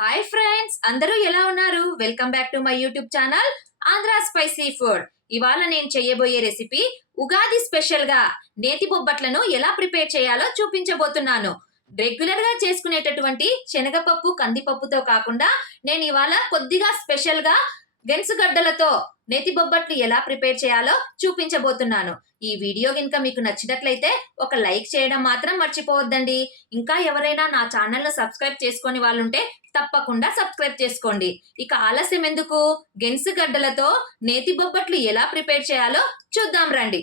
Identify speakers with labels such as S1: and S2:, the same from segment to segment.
S1: Hi friends అందరూ ఎలా ఉన్నారు? Welcome back to my YouTube channel Andhra spicy food ఇవాళ నేను చేయబోయే రెసిపీ ఉగాది స్పెషల్గా నేతి బొబ్బట్లను ఎలా ప్రిపేర్ చేయాలో చూపించబోతున్నాను. రెగ్యులర్గా చేసుకునేటటువంటి శనగపప్పు కందిపప్పుతో కాకుండా నేను ఇవాళ కొద్దిగా స్పెషల్గా గెన్సుగడ్డలతో నేతి బొబ్బట్లు ఎలా ప్రిపేర్ చేయాలో చూపించబోతున్నాను. ఈ వీడియో కనుక మీకు నచ్చినట్లయితే ఒక లైక్ చేయడం మాత్రం మర్చిపోవద్దండి. ఇంకా ఎవరైనా నా ఛానల్ను సబ్స్క్రైబ్ చేసుకొని వాళ్ళు ఉంటే తప్పకుండా సబ్స్క్రైబ్ చేసుకోండి. ఇక ఆలస్యం ఎందుకు? గెన్సు గడ్డలతో నేతి బొబ్బట్లు ఎలా ప్రిపేర్ చేయాలో చూద్దాం రండి.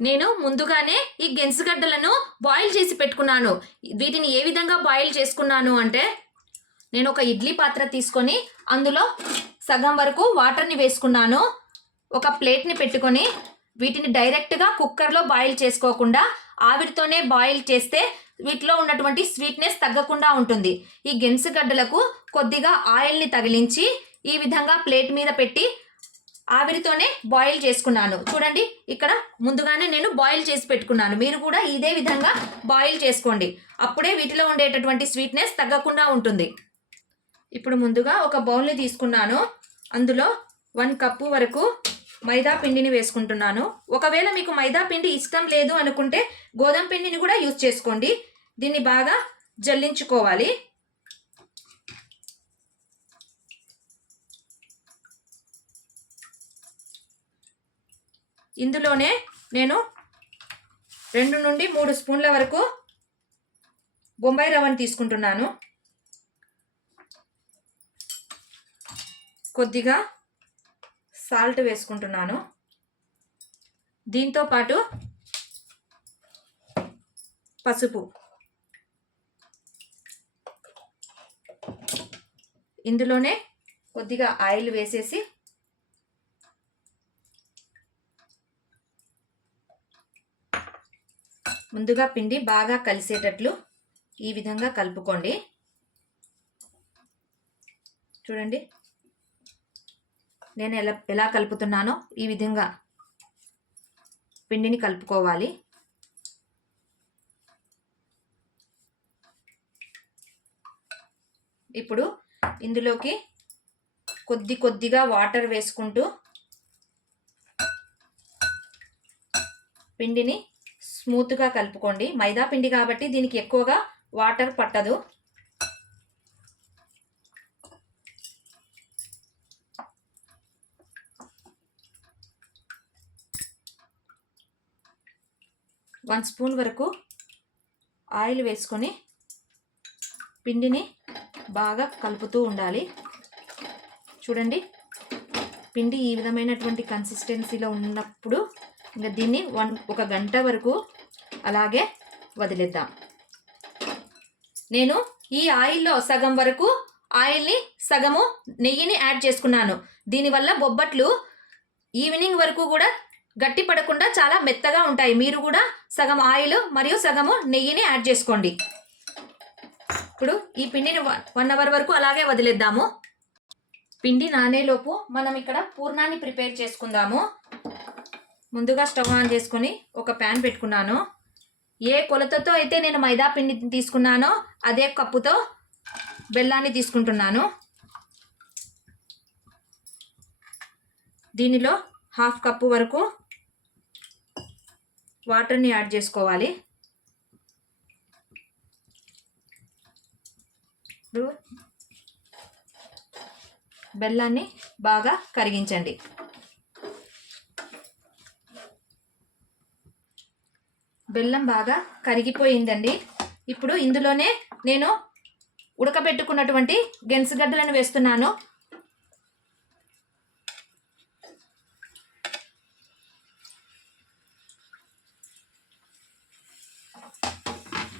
S1: నేను ముందుగానే ఈ గెన్సుగడ్డలను బాయిల్ చేసి పెట్టుకున్నాను. వీటిని ఏ విధంగా బాయిల్ చేసుకున్నాను అంటే నేను ఒక ఇడ్లీ పాత్ర తీసుకొని అందులో సగం వరకు వాటర్ని వేసుకున్నాను. ఒక ప్లేట్ని పెట్టుకొని వీటిని డైరెక్ట్గా కుక్కర్లో బాయిల్ చేసుకోకుండా ఆవిరితోనే బాయిల్ చేస్తే వీటిలో ఉన్నటువంటి స్వీట్నెస్ తగ్గకుండా ఉంటుంది. ఈ గెన్సుగడ్డలకు కొద్దిగా ఆయిల్ని తగిలించి ఈ విధంగా ప్లేట్ మీద పెట్టి ఆవిరితోనే బాయిల్ చేసుకున్నాను. చూడండి ఇక్కడ ముందుగానే నేను బాయిల్ చేసి పెట్టుకున్నాను. మీరు కూడా ఇదే విధంగా బాయిల్ చేసుకోండి. అప్పుడే వీటిలో ఉండేటటువంటి స్వీట్నెస్ తగ్గకుండా ఉంటుంది. ఇప్పుడు ముందుగా ఒక బౌల్ని తీసుకున్నాను. అందులో వన్ కప్పు వరకు మైదా పిండిని వేసుకుంటున్నాను. ఒకవేళ మీకు మైదా పిండి ఇష్టం లేదు అనుకుంటే గోధుమ పిండిని కూడా యూజ్ చేసుకోండి. దీన్ని బాగా జల్లించుకోవాలి. ఇందులోనే నేను రెండు నుండి మూడు స్పూన్ల వరకు బొంబాయి రవ్వను తీసుకుంటున్నాను. కొద్దిగా సాల్ట్ వేసుకుంటున్నాను. దీంతో పాటు పసుపు. ఇందులోనే కొద్దిగా ఆయిల్ వేసేసి ముందుగా పిండి బాగా కలిసేటట్లు ఈ విధంగా కలుపుకోండి. చూడండి. నేను ఎలా ఎలా కలుపుతున్నానో ఈ విధంగా పిండిని కలుపుకోవాలి. ఇప్పుడు ఇందులోకి కొద్ది కొద్దిగా వాటర్ వేసుకుంటూ పిండిని స్మూత్గా కలుపుకోండి. మైదా పిండి కాబట్టి దీనికి ఎక్కువగా వాటర్ పట్టదు. వన్ స్పూన్ వరకు ఆయిల్ వేసుకొని పిండిని బాగా కలుపుతూ ఉండాలి. చూడండి పిండి ఈ విధమైనటువంటి కన్సిస్టెన్సీలో ఉన్నప్పుడు ఇంకా దీన్ని వన్ ఒక గంట వరకు అలాగే వదిలేద్దాం. నేను ఈ ఆయిల్లో సగం వరకు ఆయిల్ని సగము నెయ్యిని యాడ్ చేసుకున్నాను. దీనివల్ల బొబ్బట్లు ఈవినింగ్ వరకు కూడా గట్టి పడకుండా చాలా మెత్తగా ఉంటాయి. మీరు కూడా సగం ఆయిల్ మరియు సగము నెయ్యిని యాడ్ చేసుకోండి. ఇప్పుడు ఈ పిండిని వన్ అవర్ వరకు అలాగే వదిలేద్దాము. పిండి నానేలోపు మనం ఇక్కడ పూర్ణాన్ని ప్రిపేర్ చేసుకుందాము. ముందుగా స్టవ్ ఆన్ చేసుకొని ఒక ప్యాన్ పెట్టుకున్నాను. ఏ కొలతతో అయితే నేను మైదా పిండి తీసుకున్నానో అదే కప్పుతో బెల్లాన్ని తీసుకుంటున్నాను. దీనిలో హాఫ్ కప్పు వరకు వాటర్ని యాడ్ చేసుకోవాలి. ఇప్పుడు బెల్లాన్ని బాగా కరిగించండి. బెల్లం బాగా కరిగిపోయిందండి. ఇప్పుడు ఇందులోనే నేను ఉడకబెట్టుకున్నటువంటి గెన్సుగడ్డలను వేస్తున్నాను.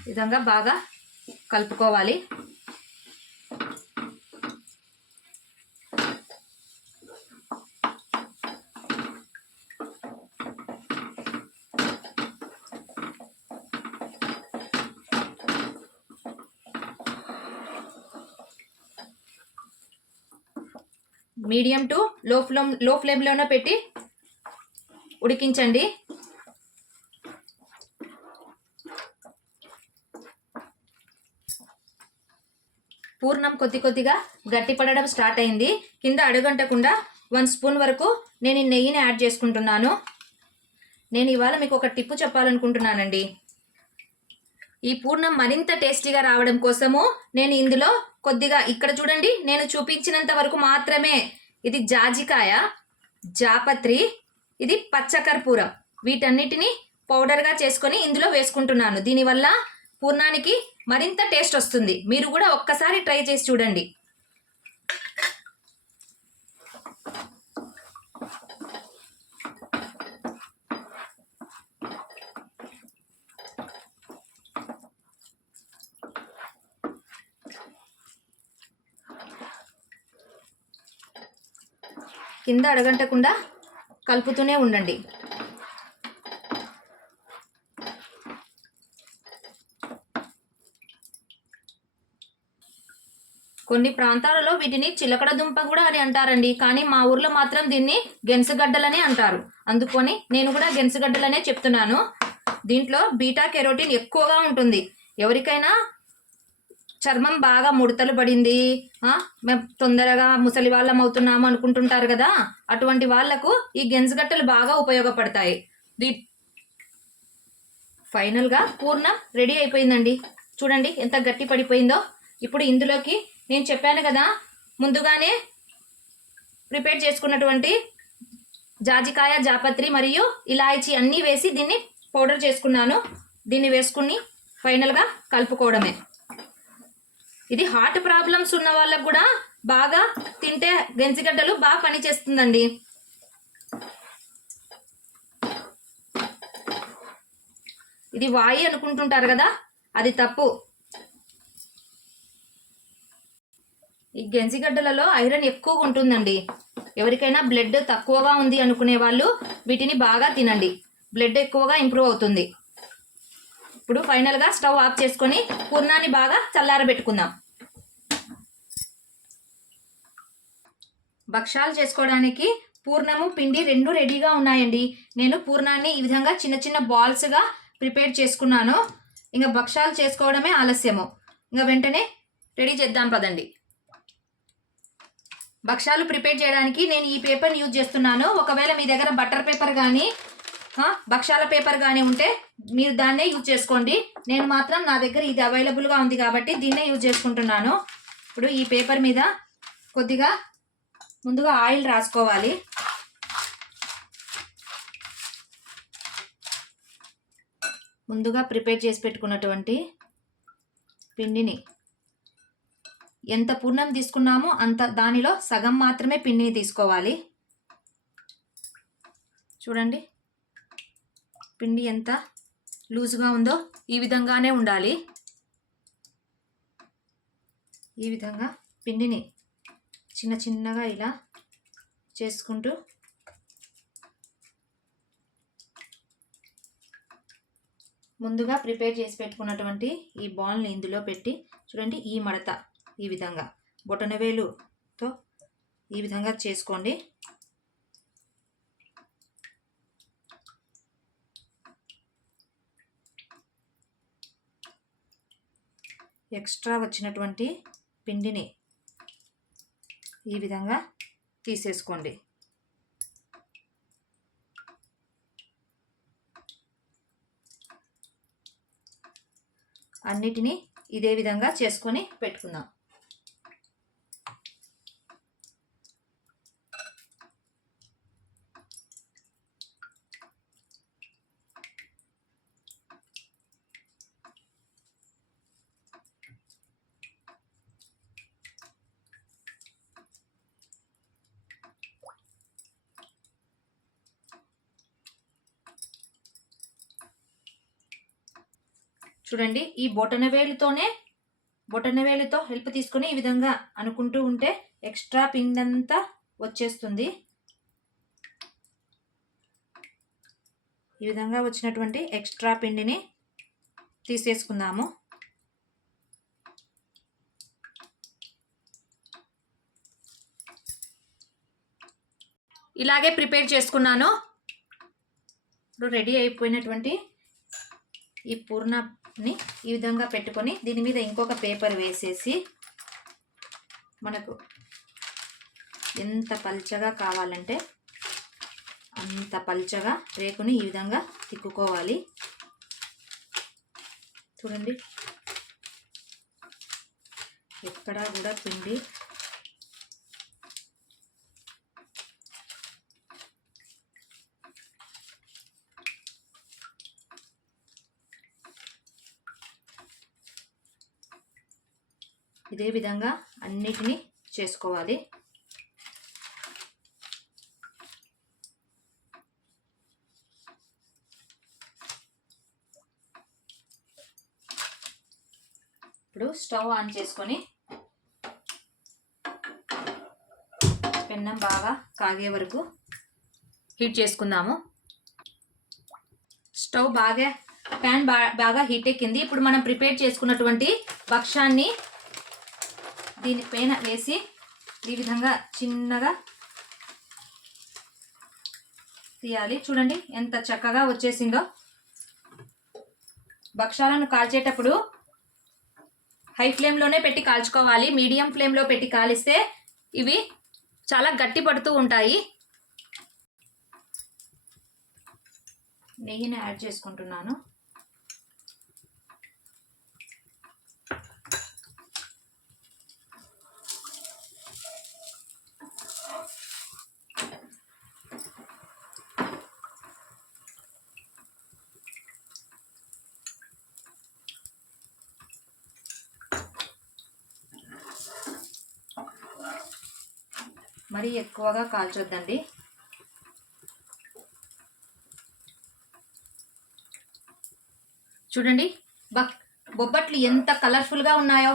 S1: విధంగా బాగా కలుపుకోవాలి. మీడియం టు లో ఫ్లేమ్లో ఫ్లేమ్లోనే పెట్టి ఉడికించండి. పూర్ణం కొద్ది కొద్దిగా గట్టిపడడం స్టార్ట్ అయింది. కింద అడుగంటకుండా వన్ స్పూన్ వరకు నేను ఈ నెయ్యిని యాడ్ చేసుకుంటున్నాను. నేను ఇవాళ మీకు ఒక టిప్పు చెప్పాలనుకుంటున్నానండి. ఈ పూర్ణం మరింత టేస్టీగా రావడం కోసము నేను ఇందులో కొద్దిగా ఇక్కడ చూడండి నేను చూపించినంత వరకు మాత్రమే. ఇది జాజికాయ జాపత్రి ఇది పచ్చకర్పూరం. వీటన్నిటిని పౌడర్గా చేసుకొని ఇందులో వేసుకుంటున్నాను. దీనివల్ల పూర్ణానికి మరింత టేస్ట్ వస్తుంది. మీరు కూడా ఒక్కసారి ట్రై చేసి చూడండి. కింద అడగంటకుండా కలుపుతూనే ఉండండి. కొన్ని ప్రాంతాలలో వీటిని చిలకడ దుంప కూడా అని అంటారండి. కానీ మా ఊర్లో మాత్రం దీన్ని గెన్సగడ్డలనే అంటారు. అందుకొని నేను కూడా గెన్సగడ్డలనే చెప్తున్నాను. దీంట్లో బీటా కెరోటిన్ ఎక్కువగా ఉంటుంది. ఎవరికైనా చర్మం బాగా ముడతలు పడింది మేము తొందరగా ముసలి వాళ్ళం అవుతున్నాము అనుకుంటుంటారు కదా అటువంటి వాళ్ళకు ఈ గెంజగట్టలు బాగా ఉపయోగపడతాయి. దీ ఫైనల్గా పూర్ణం రెడీ అయిపోయిందండి. చూడండి ఎంత గట్టి పడిపోయిందో. ఇప్పుడు ఇందులోకి నేను చెప్పాను కదా ముందుగానే ప్రిపేర్ చేసుకున్నటువంటి జాజికాయ జాపత్రి మరియు ఇలాయచి అన్నీ వేసి దీన్ని పౌడర్ చేసుకున్నాను. దీన్ని వేసుకుని ఫైనల్గా కలుపుకోవడమే. ఇది హార్ట్ ప్రాబ్లమ్స్ ఉన్న వాళ్ళకు కూడా బాగా తింటే గెంజిగడ్డలు బాగా పనిచేస్తుందండి. ఇది వాయి అనుకుంటుంటారు కదా అది తప్పు. ఈ గెంజిగడ్డలలో ఐరన్ ఎక్కువగా ఉంటుందండి. ఎవరికైనా బ్లడ్ తక్కువగా ఉంది అనుకునే వాళ్ళు వీటిని బాగా తినండి. బ్లడ్ ఎక్కువగా ఇంప్రూవ్ అవుతుంది. ఇప్పుడు ఫైనల్గా స్టవ్ ఆఫ్ చేసుకొని పూర్ణాన్ని బాగా చల్లారబెట్టుకుందాం. భక్షాలు చేసుకోవడానికి పూర్ణము పిండి రెండు రెడీగా ఉన్నాయండి. నేను పూర్ణాన్ని ఈ విధంగా చిన్న చిన్న బాల్స్గా ప్రిపేర్ చేసుకున్నాను. ఇంకా భక్షాలు చేసుకోవడమే ఆలస్యము. ఇంకా వెంటనే రెడీ చేద్దాం పదండి. భక్షాలు ప్రిపేర్ చేయడానికి నేను ఈ పేపర్ని యూజ్ చేస్తున్నాను. ఒకవేళ మీ దగ్గర బటర్ పేపర్ కానీ భక్ష్యాల భక్షాల పేపర్ కానీ ఉంటే మీరు దాన్నే యూజ్ చేసుకోండి. నేను మాత్రం నా దగ్గర ఇది అవైలబుల్గా ఉంది కాబట్టి దీన్నే యూజ్ చేసుకుంటున్నాను. ఇప్పుడు ఈ పేపర్ మీద కొద్దిగా ముందుగా ఆయిల్ రాసుకోవాలి. ముందుగా ప్రిపేర్ చేసి పెట్టుకున్నటువంటి పిండిని ఎంత పూర్ణం తీసుకున్నామో అంత దానిలో సగం మాత్రమే పిండిని తీసుకోవాలి. చూడండి. పిండి ఎంత లూజుగా ఉందో ఈ విధంగానే ఉండాలి. ఈ విధంగా పిండిని చిన్న చిన్నగా ఇలా చేసుకుంటూ ముందుగా ప్రిపేర్ చేసి పెట్టుకున్నటువంటి ఈ బాల్ని ఇందులో పెట్టి చూడండి ఈ మడత ఈ విధంగా. బొటనవేలుతో ఈ విధంగా చేసుకోండి. ఎక్స్ట్రా వచ్చినటువంటి పిండిని ఈ విధంగా తీసేసుకోండి. అన్నిటినీ ఇదే విధంగా చేసుకొని పెట్టుకుందాం. చూడండి ఈ బొటనవేలుతోనే బొటనవేలుతో హెల్ప్ తీసుకొని ఈ విధంగా అనుకుంటూ ఉంటే ఎక్స్ట్రా పిండి అంతా వచ్చేస్తుంది. ఈ విధంగా వచ్చినటువంటి ఎక్స్ట్రా పిండిని తీసేసుకుందాము. ఇలాగే ప్రిపేర్ చేసుకున్నాను. ఇప్పుడు రెడీ అయిపోయినటువంటి ఈ పూర్ణ ని ఈ విధంగా పెట్టుకొని దీని మీద ఇంకొక పేపర్ వేసేసి మనకు ఎంత పల్చగా కావాలంటే అంత పల్చగా రేకుని ఈ విధంగా తిక్కుకోవాలి. చూడండి. ఎక్కడా కూడా పిండి ఇదే విధంగా అన్నిటినీ చేసుకోవాలి. ఇప్పుడు స్టవ్ ఆన్ చేసుకొని పెన్నం బాగా కాగే వరకు హీట్ చేసుకుందాము. స్టవ్ బాగా ప్యాన్ బాగా హీట్ ఎక్కింది. ఇప్పుడు మనం ప్రిపేర్ చేసుకున్నటువంటి భక్ష్యాన్ని దీనిపైన వేసి ఈ విధంగా చిన్నగా తీయాలి. చూడండి ఎంత చక్కగా వచ్చేసిందో. భక్షాలను కాల్చేటప్పుడు హై ఫ్లేమ్లోనే పెట్టి కాల్చుకోవాలి. మీడియం ఫ్లేమ్లో పెట్టి కాలిస్తే ఇవి చాలా గట్టి పడుతూ ఉంటాయి. నెయ్యిని యాడ్ చేసుకుంటున్నాను. మరీ ఎక్కువగా కాల్చొద్దండి. చూడండి బక్ బొబ్బట్లు ఎంత కలర్ఫుల్గా ఉన్నాయో.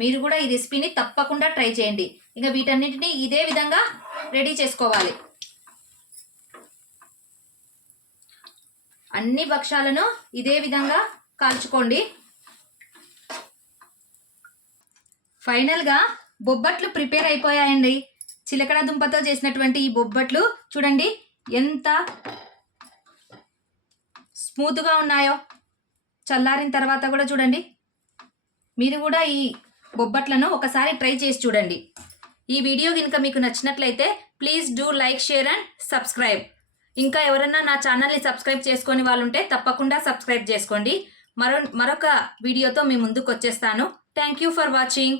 S1: మీరు కూడా ఈ రెసిపీని తప్పకుండా ట్రై చేయండి. ఇంకా వీటన్నిటిని ఇదే విధంగా రెడీ చేసుకోవాలి. అన్ని భక్షాలను ఇదే విధంగా కాల్చుకోండి. ఫైనల్గా బొబ్బట్లు ప్రిపేర్ అయిపోయాయండి. చిలకడ దుంపతో చేసినటువంటి ఈ బొబ్బట్లు చూడండి ఎంత స్మూత్గా ఉన్నాయో. చల్లారిన తర్వాత కూడా చూడండి. మీరు కూడా ఈ బొబ్బట్లను ఒకసారి ట్రై చేసి చూడండి. ఈ వీడియో కనుక మీకు నచ్చినట్లయితే please do like share and subscribe. ఇంకా ఎవరన్నా నా ఛానల్ని సబ్స్క్రైబ్ చేసుకొని వాళ్ళు ఉంటే తప్పకుండా సబ్స్క్రైబ్ చేసుకోండి. మరో మరొక వీడియోతో మీ ముందుకు వచ్చేస్తాను థ్యాంక్ యూ ఫర్ వాచింగ్.